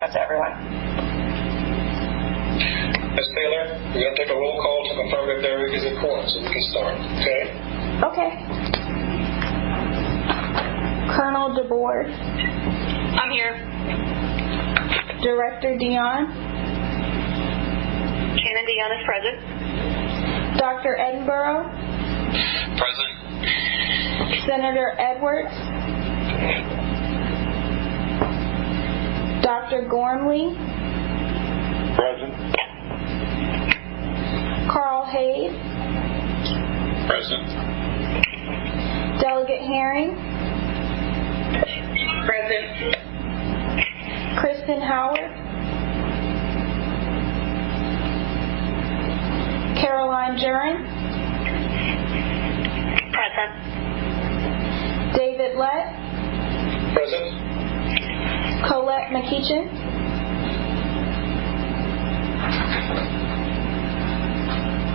That's everyone. Ms. Taylor, we're going to take a roll call to confirm that there is a quorum so we can start, okay? Okay. Colonel DeBoer. I'm here. Director Dion. Shannon Dion is present. Dr. Edinburgh. Present. Senator Edwards. Dr. Gormley. Present. Carl Hayes. Present. Delegate Herring. Present. Kristen Howard. Caroline Jurin. Present. David Lett. Present. Colette McEachin.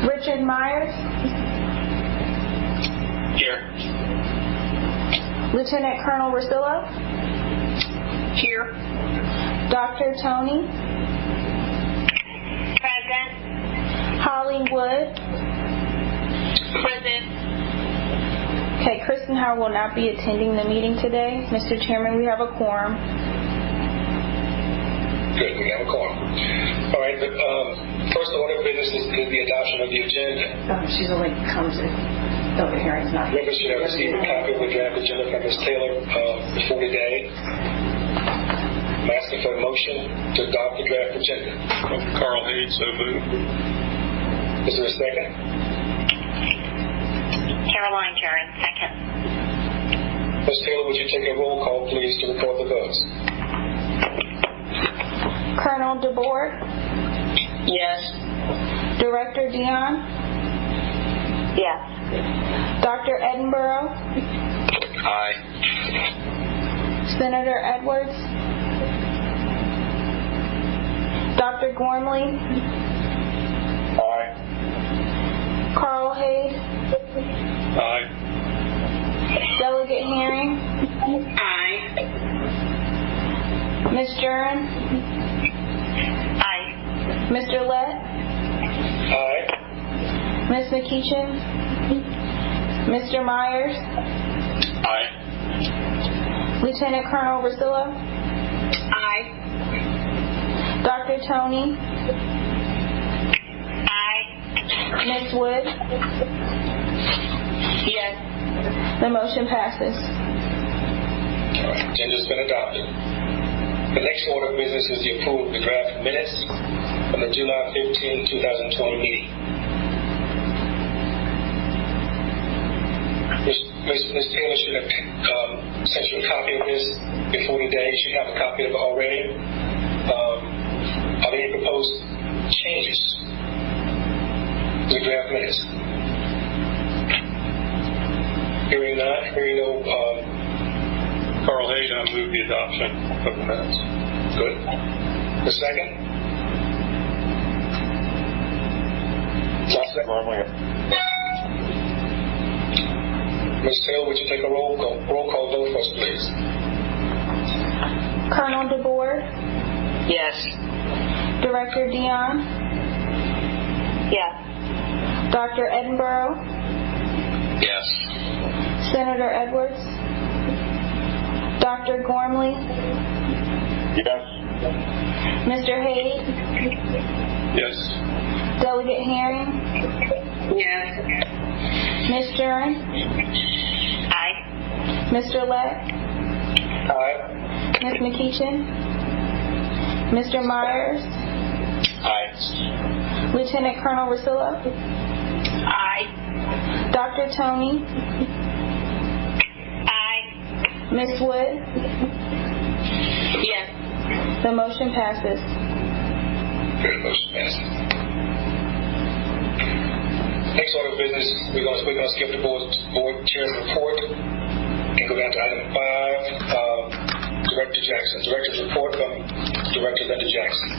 Richard Myers. Here. Lieutenant Colonel Rosillo. Here. Dr. Tony. Present. Holly Wood. Present. Okay, Kristen Howard will not be attending the meeting today. Mr. Chairman, we have a quorum. Good, we have a quorum. All right, first order of business is the adoption of the agenda. She's only comes in. Delegate Herring's not here. Members should have received a copy of the draft agenda from Ms. Taylor before today. I'm asking for a motion to adopt the draft agenda. Carl Hayes, so moved. Is there a second? Caroline Jurin, second. Ms. Taylor, would you take a roll call, please, to record the votes? Colonel DeBoer. Yes. Director Dion. Yes. Dr. Edinburgh. Aye. Senator Edwards. Dr. Gormley. Aye. Carl Hayes. Aye. Delegate Herring. Aye. Ms. Jurin. Aye. Mr. Lett. Aye. Ms. McEachin. Mr. Myers. Aye. Lieutenant Colonel Rosillo. Aye. Dr. Tony. Aye. Ms. Wood. Yes. The motion passes. All right, agenda's been adopted. The next order of business is the approval of the draft minutes from the July 15, 2020 meeting. Ms. Taylor should have sent you a copy of this before today. You should have a copy of it already. Are there any proposed changes to the draft minutes? Hearing none, hearing no. Carl Hayes, I move the adoption of the minutes. Good. The second? Gormley. Ms. Taylor, would you take a roll call vote for us, please? Colonel DeBoer. Yes. Director Dion. Yes. Dr. Edinburgh. Yes. Senator Edwards. Dr. Gormley. Yes. Mr. Hayes. Yes. Delegate Herring. Yes. Ms. Jurin. Aye. Mr. Lett. Aye. Ms. McEachin. Mr. Myers. Aye. Lieutenant Colonel Rosillo. Aye. Dr. Tony. Aye. Ms. Wood. Yes. The motion passes. Good, motion passes. Next order of business, we're going to skip the board chair's report and go down to item 5, Director Jackson. Director's report from Director Linda Jackson.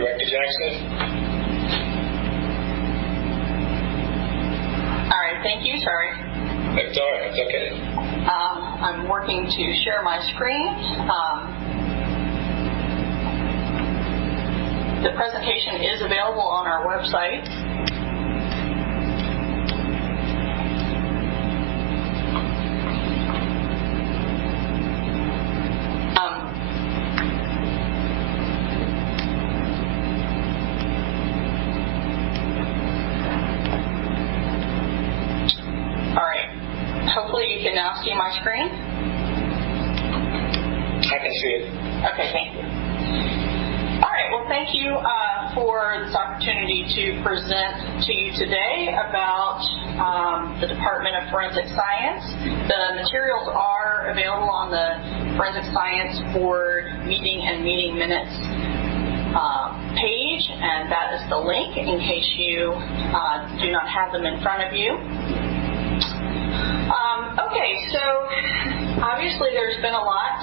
Director Jackson. All right, thank you. Sorry. That's all right. That's okay. I'm working to share my screen. The presentation is available on our website. You can now see my screen. I can see it. Okay, thank you. All right, well, thank you for this opportunity to present to you today about the Department of Forensic Science. The materials are available on the Forensic Science Board meeting and meeting minutes page, and that is the link in case you do not have them in front of you. Okay, so obviously there's been a lot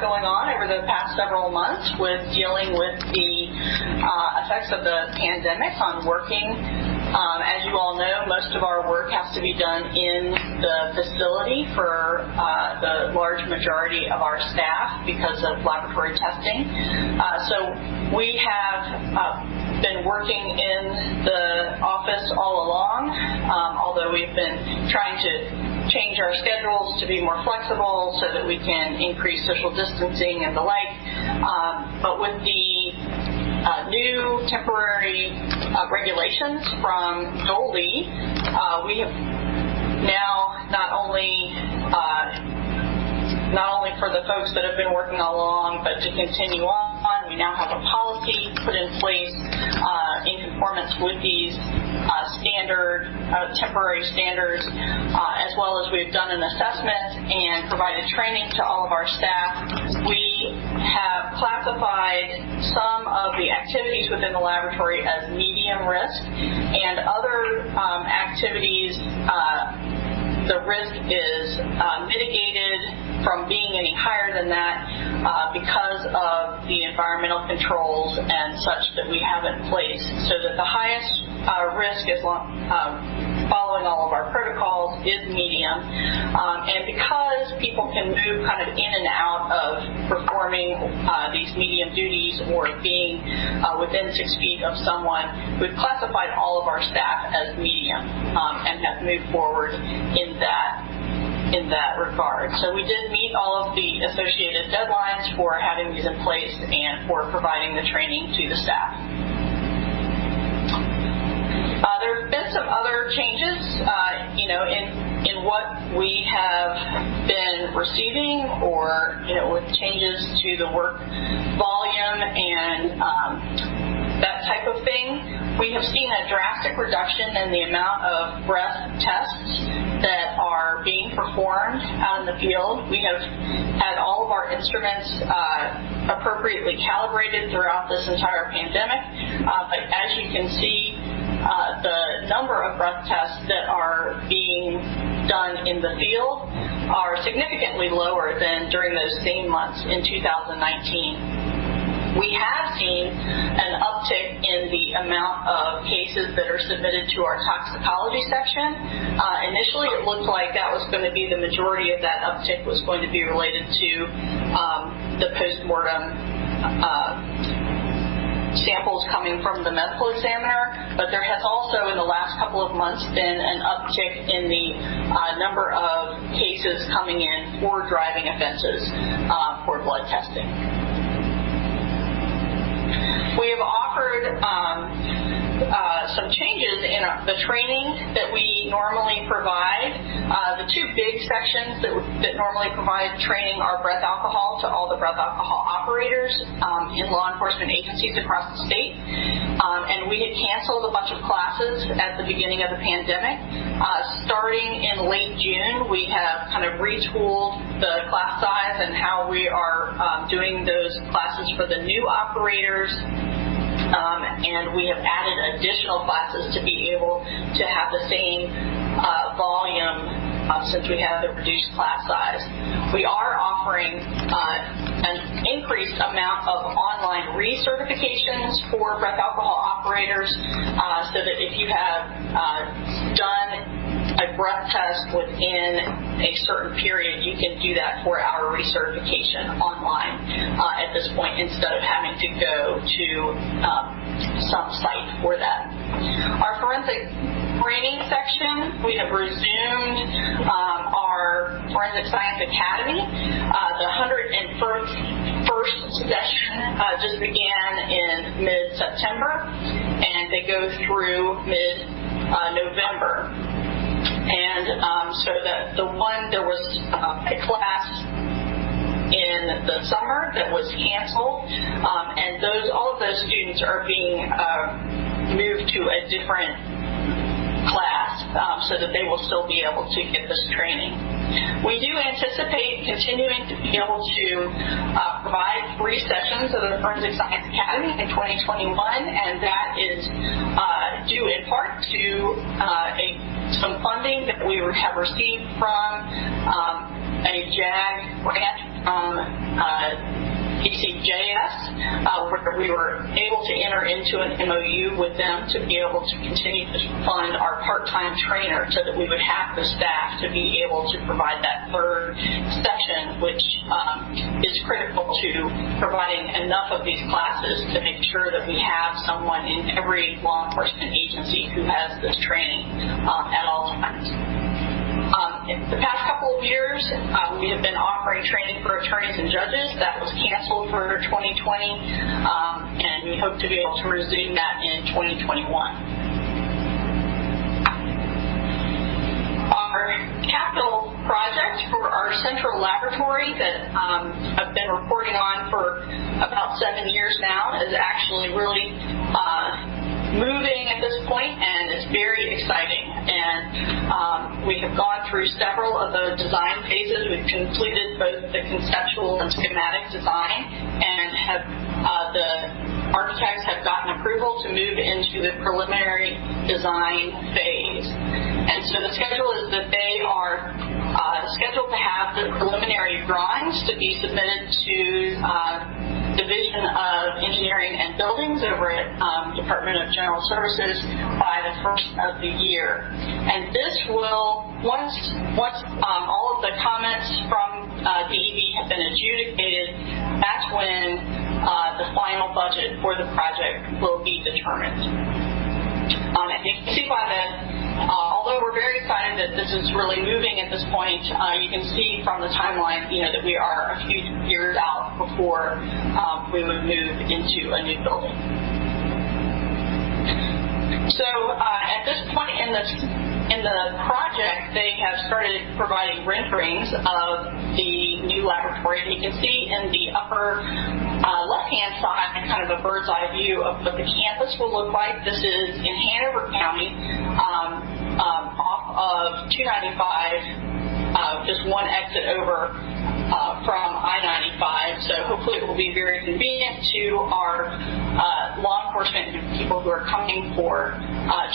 going on over the past several months with dealing with the effects of the pandemic on working. As you all know, most of our work has to be done in the facility for the large majority of our staff because of laboratory testing. So we have been working in the office all along, although we've been trying to change our schedules to be more flexible so that we can increase social distancing and the like. But with the new temporary regulations from DOLE, we have now not only for the folks that have been working all along, but to continue on, we now have a policy put in place in conformance with these temporary standards, as well as we've done an assessment and provided training to all of our staff. We have classified some of the activities within the laboratory as medium risk, and other activities, the risk is mitigated from being any higher than that because of the environmental controls and such that we have in place, so that the highest risk is following all of our protocols is medium, and because people can move kind of in and out of performing these medium duties or being within 6 feet of someone, we've classified all of our staff as medium and have moved forward in that regard. So we did meet all of the associated deadlines for having these in place and for providing the training to the staff. There have been some other changes, in what we have been receiving, or with changes to the work volume and that type of thing. We have seen a drastic reduction in the amount of breath tests that are being performed out in the field. We have had all of our instruments appropriately calibrated throughout this entire pandemic, but as you can see, the number of breath tests that are being done in the field are significantly lower than during those same months in 2019. We have seen an uptick in the amount of cases that are submitted to our toxicology section. Initially, it looked like that was going to be the majority of that uptick was going to be related to the postmortem samples coming from the medical examiner, but there has also in the last couple of months been an uptick in the number of cases coming in for driving offenses for blood testing. We have offered some changes in the training that we normally provide. The two big sections that normally provide training are breath alcohol to all the breath alcohol operators in law enforcement agencies across the state. And we had canceled a bunch of classes at the beginning of the pandemic. Starting in late June, we have kind of retooled the class size and how we are doing those classes for the new operators. And we have added additional classes to be able to have the same volume since we have the reduced class size. We are offering an increased amount of online recertifications for breath alcohol operators, so that if you have done a breath test within a certain period, you can do that for our recertification online at this point instead of having to go to some site for that. Our forensic training section, we have resumed our Forensic Science Academy. The 101st session just began in mid-September, and they go through mid-November. And so there was a class in the summer that was canceled, and all of those students are being moved to a different class so that they will still be able to get this training. We do anticipate continuing to be able to provide 3 sessions of the Forensic Science Academy in 2021, and that is due in part to some funding that we have received from a JAG grant from PCJS, where we were able to enter into an MOU with them to be able to continue to fund our part-time trainer so that we would have the staff to be able to provide that 3rd section, which is critical to providing enough of these classes to make sure that we have someone in every law enforcement agency who has this training at all times. In the past couple of years, we have been offering training for attorneys and judges. That was canceled for 2020, and we hope to be able to resume that in 2021. Our capital project for our central laboratory that I've been reporting on for about 7 years now is actually really moving at this point, and it's very exciting. And we have gone through several of the design phases. We've completed both the conceptual and schematic design, and the architects have gotten approval to move into the preliminary design phase. And so the schedule is that they are scheduled to have the preliminary drawings to be submitted to Division of Engineering and Buildings over at Department of General Services by the 1st of the year. And this will, once all of the comments from DEB have been adjudicated, that's when the final budget for the project will be determined. And you can see by although we're very excited that this is really moving at this point, you can see from the timeline, that we are a few years out before we would move into a new building. So at this point in the project, they have started providing renderings of the new laboratory. And you can see in the upper left-hand side kind of a bird's eye view of what the campus will look like. This is in Hanover County, off of 295, just one exit over from I-95. So hopefully it will be very convenient to our law enforcement people who are coming for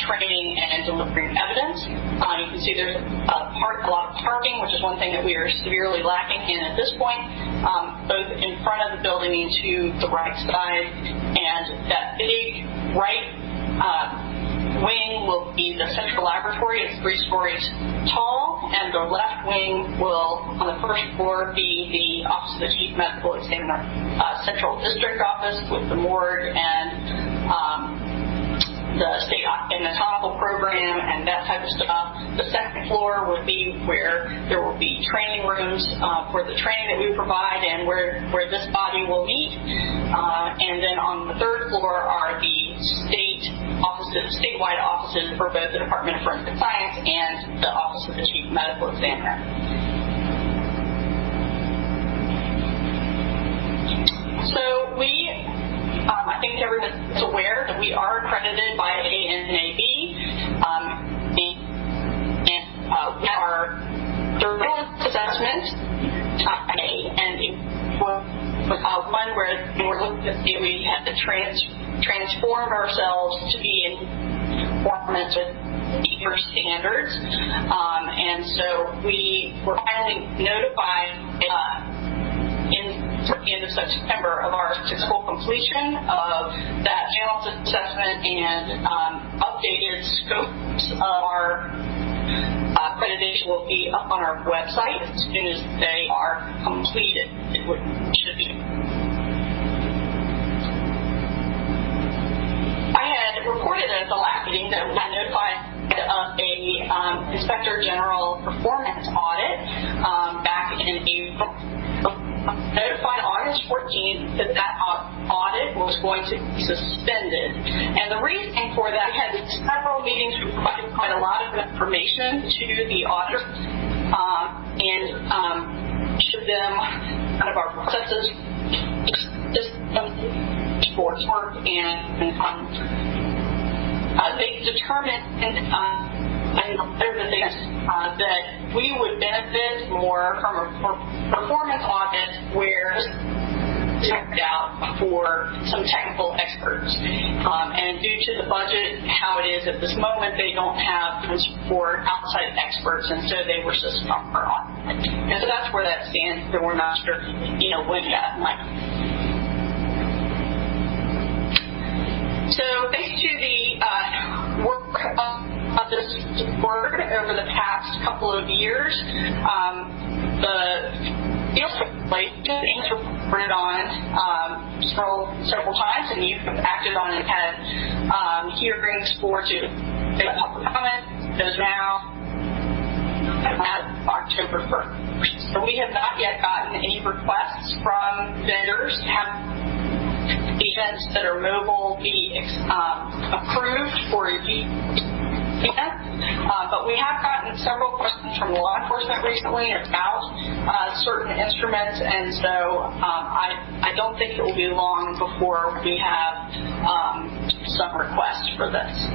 training and delivering evidence. You can see there's a lot of parking, which is one thing that we are severely lacking in at this point, both in front of the building and to the right side. And that big right wing will be the central laboratory. It's 3 stories tall, and the left wing will, on the first floor, be the Office of the Chief Medical Examiner, Central District Office with the morgue and the state anatomical program and that type of stuff. The second floor would be where there will be training rooms for the training that we provide and where this body will meet. And then on the third floor are the statewide offices for both the Department of Forensic Science and the Office of the Chief Medical Examiner. So I think everyone is aware that we are accredited by ANAB, and our surveillance assessment, and one where we're looking to see if we had to transform ourselves to be in conformance with deeper standards, and so we were finally notified at the end of September of our successful completion of that analysis assessment and updated scopes of our accreditation will be up on our website as soon as they are completed. It should be. I had reported at the last meeting that we had notified of a Inspector General performance audit back in April. Notified August 14th that audit was going to be suspended. And the reason for that, we had several meetings, we provided quite a lot of information to the auditor and showed them kind of our processes, sports work, and they determined that we would benefit more from a performance audit where checked out for some technical experts. And due to the budget, how it is at this moment, they don't have funds for outside experts, and so they were suspended for audit. And so that's where that stands. So we're not sure, when that might. So thanks to the work of this board over the past couple of years, the field regulations were reported on several times, and you've acted on and had hearings for to public comment. Those now at October 1st. So we have not yet gotten any requests from vendors to have events that are mobile be approved for events. But we have gotten several questions from law enforcement recently about certain instruments, and so I don't think it will be long before we have some requests for this.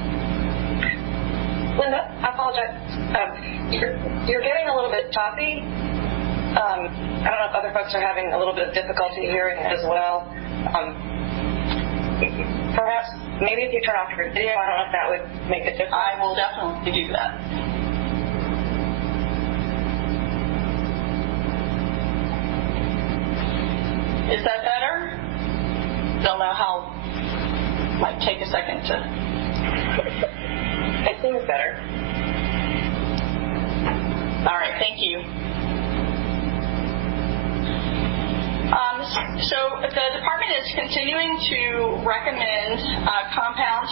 Linda, I apologize. You're getting a little bit choppy. I don't know if other folks are having a little bit of difficulty hearing as well. Perhaps, maybe if you turn off your video, I don't know if that would make a difference. I will definitely do that. Is that better? Don't know how. Might take a second to. It seems better. All right, thank you. So the department is continuing to recommend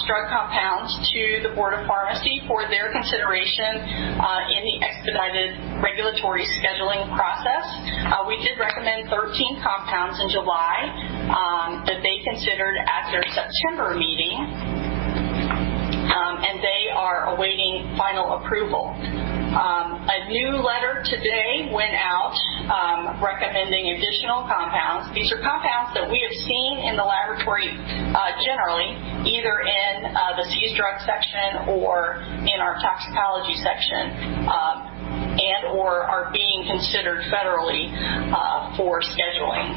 drug compounds to the Board of Pharmacy for their consideration in the expedited regulatory scheduling process. We did recommend 13 compounds in July that they considered at their September meeting, and they are awaiting final approval. A new letter today went out recommending additional compounds. These are compounds that we have seen in the laboratory generally, either in the seized drug section or in our toxicology section, and or are being considered federally for scheduling.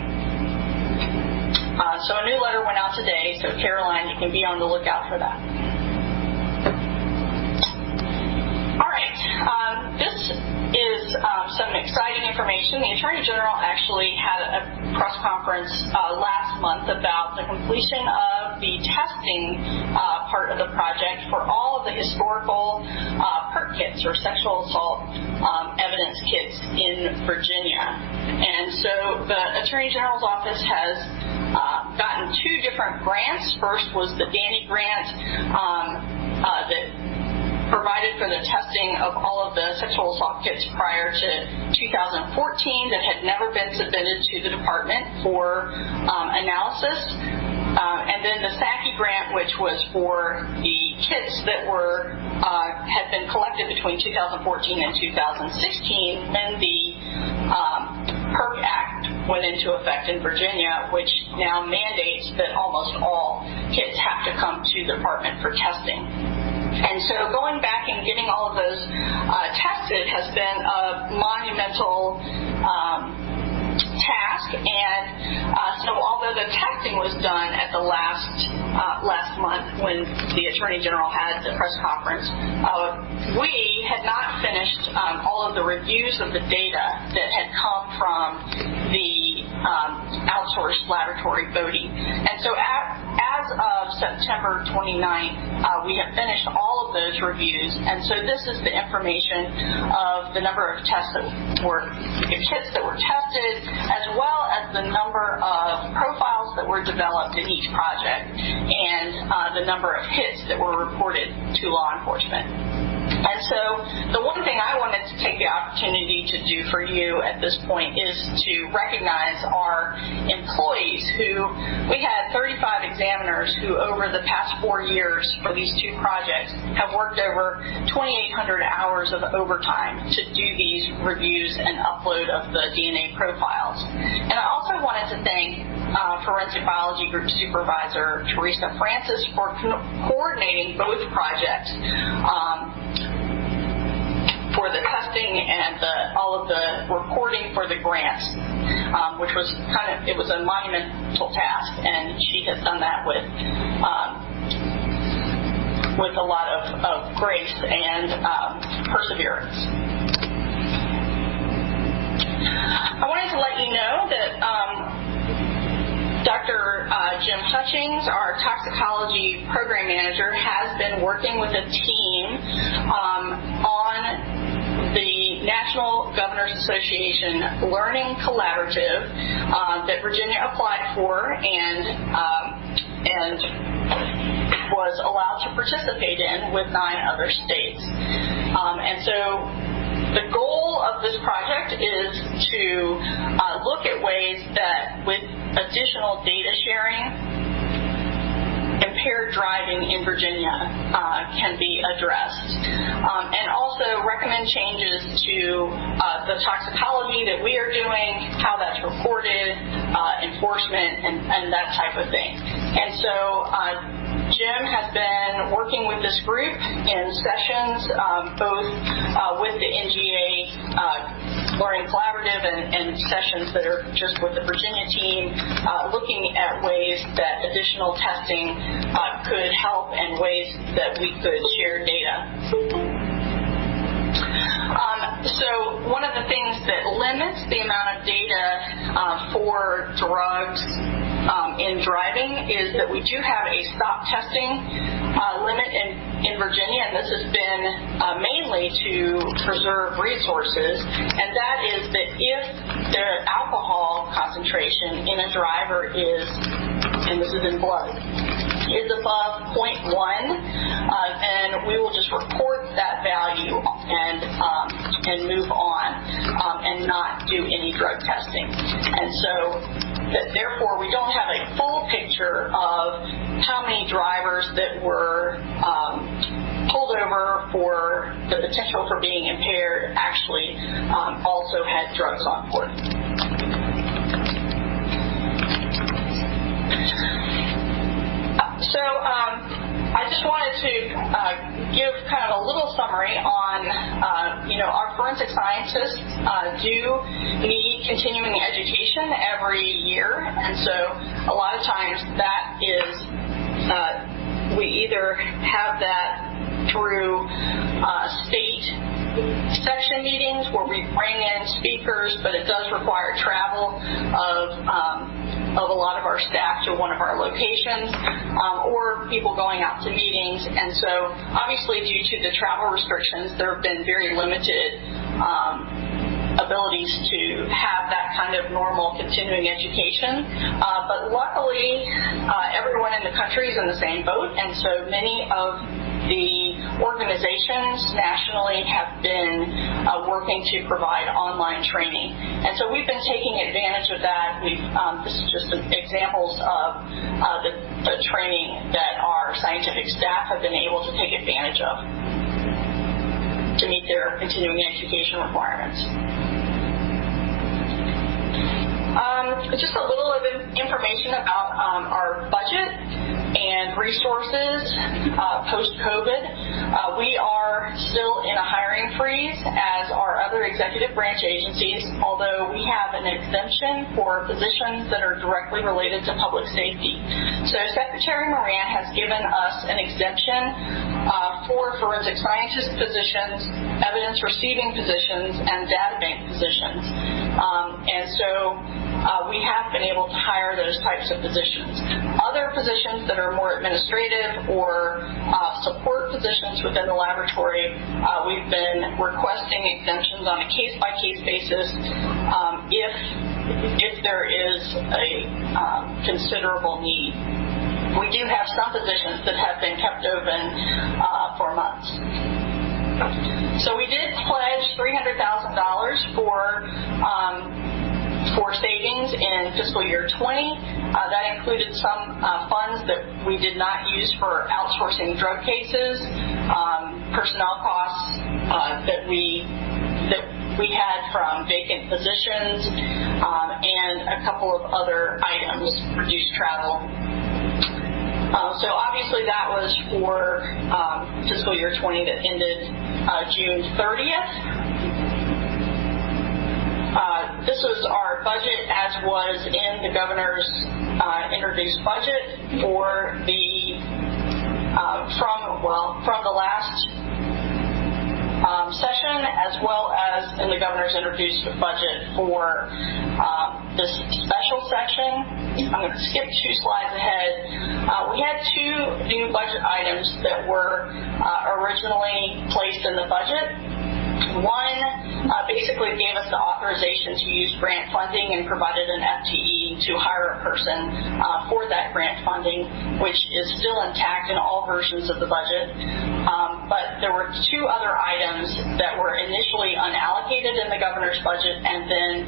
So a new letter went out today, so Caroline, you can be on the lookout for that. All right, this is some exciting information. The Attorney General actually had a press conference last month about the completion of the testing part of the project for all of the historical PERT kits, or sexual assault evidence kits in Virginia. And so the Attorney General's office has gotten two different grants. First was the Danny grant that provided for the testing of all of the sexual assault kits prior to 2014 that had never been submitted to the department for analysis. And then the SACI grant, which was for the kits that were had been collected between 2014 and 2016 when the PERC Act went into effect in Virginia, which now mandates that almost all kits have to come to the department for testing. And so going back and getting all of those tested has been a monumental task. And so although the testing was done at the last month when the Attorney General had the press conference, we had not finished all of the reviews of the data that had come from the outsourced laboratory, Bodie. And so as as of September 29th, we have finished all of those reviews, and so this is the information of the number of kits that were tested, as well as the number of profiles that were developed in each project, and the number of hits that were reported to law enforcement. And so the one thing I wanted to take the opportunity to do for you at this point is to recognize our employees who, we had 35 examiners who over the past 4 years for these two projects have worked over 2,800 hours of overtime to do these reviews and upload of the DNA profiles. And I also wanted to thank Forensic Biology Group Supervisor Teresa Francis for coordinating both projects for the testing and all of the reporting for the grants, which was it was a monumental task, and she has done that with a lot of grace and perseverance. I wanted to let you know that Dr. Jim Hutchings, our toxicology program manager, has been working with a team on the National Governors Association Learning Collaborative that Virginia applied for and was allowed to participate in with 9 other states. And so the goal of this project is to look at ways that with additional data sharing, impaired driving in Virginia can be addressed, and also recommend changes to the toxicology that we are doing, how that's reported, enforcement, and that type of thing. And so Jim has been working with this group in sessions, both with the NGA Learning Collaborative and sessions that are just with the Virginia team, looking at ways that additional testing could help and ways that we could share data. So one of the things that limits the amount of data for drugs in driving is that we do have a stop testing limit in Virginia, and this has been mainly to preserve resources, and that is that if the alcohol concentration in a driver is, and this is in blood, is above 0.1, then we will just report that value and move on and not do any drug testing. And so therefore we don't have a full picture of how many drivers that were pulled over for the potential for being impaired actually also had drugs on board. So I just wanted to give kind of a little summary on, our forensic scientists do need continuing education every year, and so a lot of times that is, we either have that through state section meetings where we bring in speakers, but it does require travel of a lot of our staff to one of our locations, or people going out to meetings. And so obviously due to the travel restrictions, there have been very limited abilities to have that kind of normal continuing education. But luckily, everyone in the country is in the same boat, and so many of the organizations nationally have been working to provide online training. And so we've been taking advantage of that. This is just examples of the training that our scientific staff have been able to take advantage of to meet their continuing education requirements. Just a little of information about our budget and resources post-COVID. We are still in a hiring freeze, as are other executive branch agencies, although we have an exemption for positions that are directly related to public safety. So Secretary Moran has given us an exemption for forensic scientist positions, evidence receiving positions, and data bank positions. And so we have been able to hire those types of positions. Other positions that are more administrative or support positions within the laboratory, we've been requesting exemptions on a case-by-case basis if there is a considerable need. We do have some positions that have been kept open for months. So we did pledge $300,000 for savings in fiscal year 20. That included some funds that we did not use for outsourcing drug cases, personnel costs that we had from vacant positions, and a couple of other items, reduced travel. So obviously that was for fiscal year 20 that ended June 30th. This was our budget as was in the governor's introduced budget for the from the last session, as well as in the governor's introduced budget for this special section. I'm going to skip 2 slides ahead. We had 2 new budget items that were originally placed in the budget. One basically gave us the authorization to use grant funding and provided an FTE to hire a person for that grant funding, which is still intact in all versions of the budget. But there were 2 other items that were initially unallocated in the governor's budget and then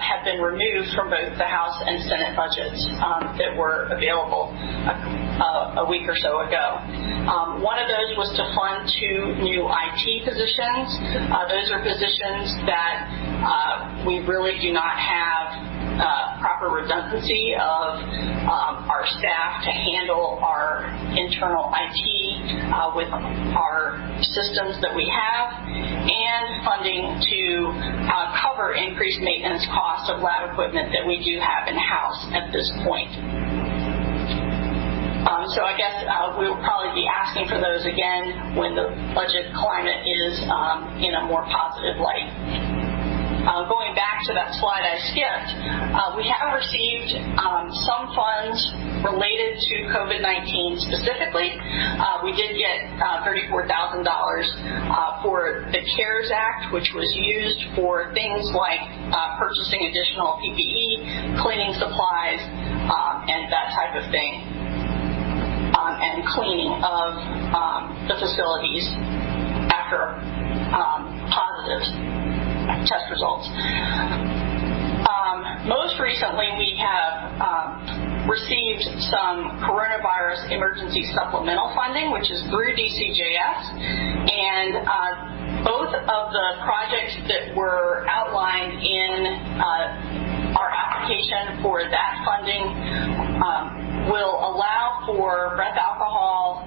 have been removed from both the House and Senate budgets that were available a week or so ago. One of those was to fund 2 new IT positions. Those are positions that we really do not have proper redundancy of our staff to handle our internal IT with our systems that we have, and funding to cover increased maintenance costs of lab equipment that we do have in-house at this point. So I guess we will probably be asking for those again when the budget climate is in a more positive light. Going back to that slide I skipped, we have received some funds related to COVID-19 specifically. We did get $34,000 for the CARES Act, which was used for things like purchasing additional PPE, cleaning supplies, and that type of thing, and cleaning of the facilities after positive test results. Most recently, we have received some coronavirus emergency supplemental funding, which is through DCJS, and both of the projects that were outlined in our application for that funding will allow for breath alcohol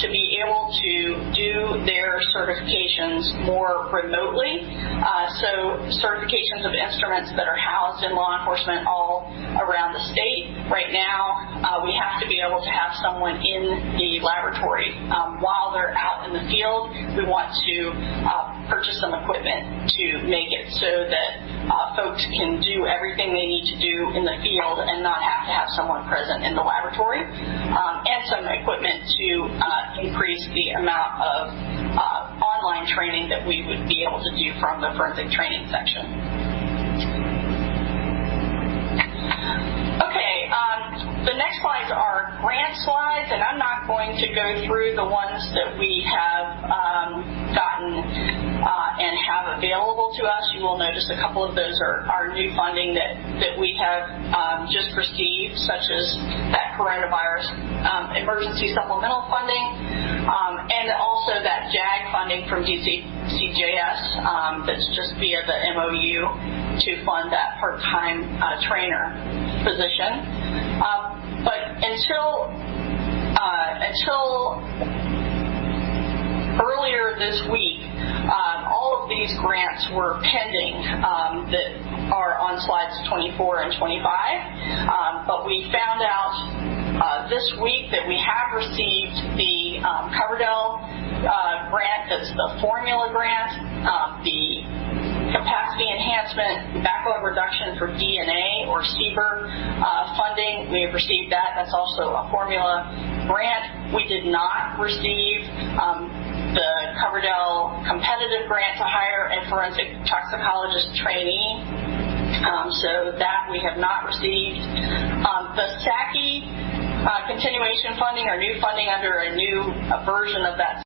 to be able to do their certifications more remotely. So certifications of instruments that are housed in law enforcement all around the state. Right now, we have to be able to have someone in the laboratory while they're out in the field. We want to purchase some equipment to make it so that folks can do everything they need to do in the field and not have to have someone present in the laboratory, and some equipment to increase the amount of online training that we would be able to do from the forensic training section. Okay, the next slides are grant slides, and I'm not going to go through the ones that we have gotten and have available to us. You will notice a couple of those are new funding that we have just received, such as that coronavirus emergency supplemental funding, and also that JAG funding from DCJS that's just via the MOU to fund that part-time trainer position. But until earlier this week, all of these grants were pending that are on slides 24 and 25, but we found out this week that we have received the Coverdell grant, that's the formula grant, the capacity enhancement, backlog reduction for DNA or CBER funding. We have received that. That's also a formula grant. We did not receive the Coverdell competitive grant to hire a forensic toxicologist trainee. So that we have not received. The SACI continuation funding or new funding under a new version of that